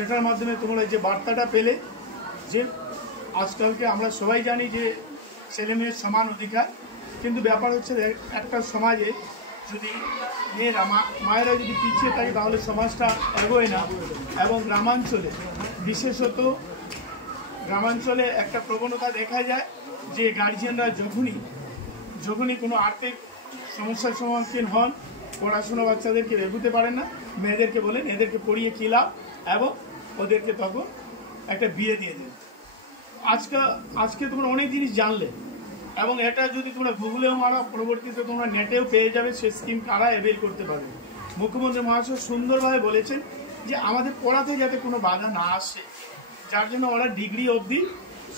সেটার মাধ্যমে তোমরা যে বার্তাটা পেলে যে আজকালকে আমরা সবাই জানি যে ছেলে মেয়ের সমান অধিকার, কিন্তু ব্যাপার হচ্ছে একটা সমাজে যদি মেয়েরা মায়েরা যদি পিছিয়ে থাকে তাহলে সমাজটা এগোয় না। এবং গ্রামাঞ্চলে বিশেষত গ্রামাঞ্চলে একটা প্রবণতা দেখা যায় যে গার্জিয়ানরা যখনই কোনো আর্থিক সমস্যার সম্মুখীন হন, পড়াশোনা বাচ্চাদেরকে এগোতে পারেন না, মেয়েদেরকে বলেন এদেরকে পড়িয়ে কী লাভ, এবং ওদেরকে তখন একটা বিয়ে দিয়ে দেন। আজকে তোমরা অনেক জিনিস জানলে, এবং এটা যদি তোমরা গুগলেও মারো, পরবর্তীতে তোমরা নেটেও পেয়ে যাবে সে স্কিম কারা অ্যাভেল করতে পারবে। মুখ্যমন্ত্রী মহাশয় সুন্দরভাবে বলেছেন যে আমাদের পড়াতে যাতে কোনো বাধা না আসে, যার জন্য আমরা ডিগ্রি অবধি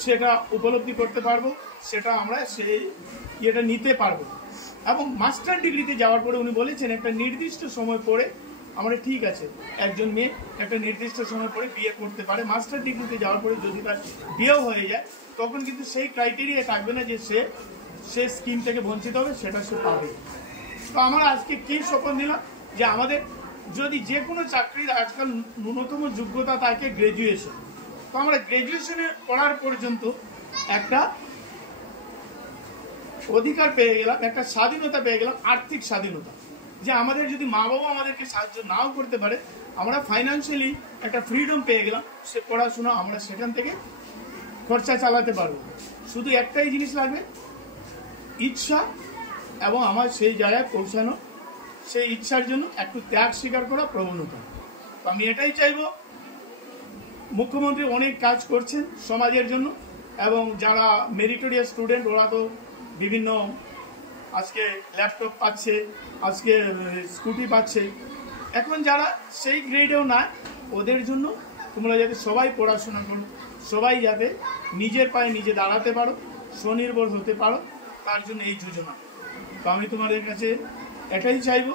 সেটা উপলব্ধি করতে পারবো, সেটা আমরা সেই ইয়েটা নিতে পারবো। এবং মাস্টার ডিগ্রিতে যাওয়ার পরে উনি বলেছেন একটা নির্দিষ্ট সময় পরে আমরা ঠিক আছে একজন মেয়ে একটা নির্দিষ্ট সময় পরে বিয়ে করতে পারে। মাস্টার ডিগ্রিতে যাওয়ার পরে যদি তার বিয়েও হয়ে যায় তখন কিন্তু সেই ক্রাইটেরিয়া থাকবে না যে সে স্কিম থেকে বঞ্চিত হবে, সেটা সে পাবে। তো আমরা আজকে কী স্বপ্ন দিলাম যে আমাদের যদি যে কোনো চাকরির আজকাল ন্যূনতম যোগ্যতা থাকে গ্র্যাজুয়েশন, তো আমরা গ্র্যাজুয়েশনে পড়ার পর্যন্ত একটা অধিকার পেয়ে গেলাম, একটা স্বাধীনতা পেয়ে গেলাম, আর্থিক স্বাধীনতা, যে আমাদের যদি মা বাবা আমাদেরকে সাহায্য নাও করতে পারে আমরা ফাইন্যান্সিয়ালি একটা ফ্রিডম পেয়ে গেলাম, সে পড়াশোনা আমরা সেখান থেকে খরচা চালাতে পারবো। শুধু একটাই জিনিস লাগবে, ইচ্ছা, এবং আমার সেই জায়গায় পৌঁছানো, সেই ইচ্ছার জন্য একটু ত্যাগ স্বীকার করা, প্রবণতা। তো আমি এটাই চাইবো, মুখ্যমন্ত্রী অনেক কাজ করছেন সমাজের জন্য, এবং যারা মেরিটোরিয়াস স্টুডেন্ট ওরা তো বিভিন্ন আজকে ল্যাপটপ পাচ্ছে, আজকে স্কুটি পাচ্ছে, এখন যারা সেই গ্রেডেও না ওদের জন্য তোমরা যাতে সবাই পড়াশোনা করো, সবাই যাতে নিজের পায়ে নিজে দাঁড়াতে পারো, স্বনির্ভর হতে পারো, তার জন্য এই যোজনা। তো আমি তোমাদের কাছে এটাই চাইবো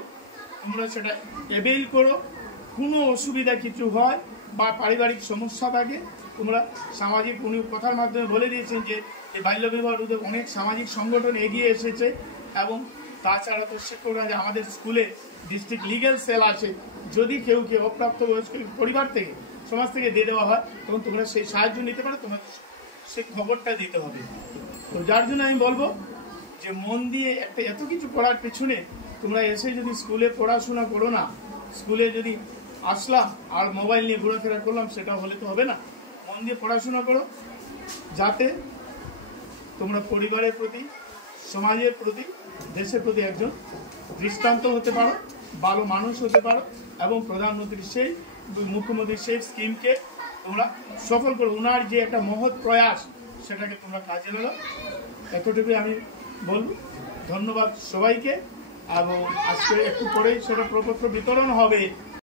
তোমরা সেটা অ্যাভেল করো। কোনো অসুবিধা কিছু হয় বা পারিবারিক সমস্যা থাকে তোমরা সামাজিক, উনি কথার মাধ্যমে বলে দিয়েছেন যে এই বাল্যবিবাহ রোধে অনেক সামাজিক সংগঠন এগিয়ে এসেছে, এবং তাছাড়া তো শিক্ষকরা যে আমাদের স্কুলে ডিস্ট্রিক্ট লিগ্যাল সেল আছে, যদি কেউ অপ্রাপ্তবয়স্ক পরিবার থেকে সমাজ থেকে দিয়ে দেওয়া হয় তখন তোমরা সেই সাহায্য নিতে পারো, তোমাদের সেই খবরটা দিতে হবে। তো যার জন্য আমি বলবো যে মন দিয়ে একটা এত কিছু পড়ার পেছনে তোমরা এসে যদি স্কুলে পড়াশোনা করো না, স্কুলে যদি আসলাম আর মোবাইল নিয়ে ঘোরাফেরা করলাম সেটা হলে তো হবে না। মন দিয়ে পড়াশোনা করো যাতে তোমরা পরিবারের প্রতি, সমাজের প্রতি, দেশের প্রতি একজন দৃষ্টান্ত হতে পারো, ভালো মানুষ হতে পারো, এবং প্রধানমন্ত্রীর সেই মুখ্যমন্ত্রীর সেই স্কিমকে তোমরা সফল করো। ওনার যে একটা মহৎ প্রয়াস সেটাকে তোমরা কাজে লাগাও, এতটুকুই আমি বলব। ধন্যবাদ সবাইকে, এবং আজকে একটু পরেই সেটা প্রপত্র বিতরণ হবে।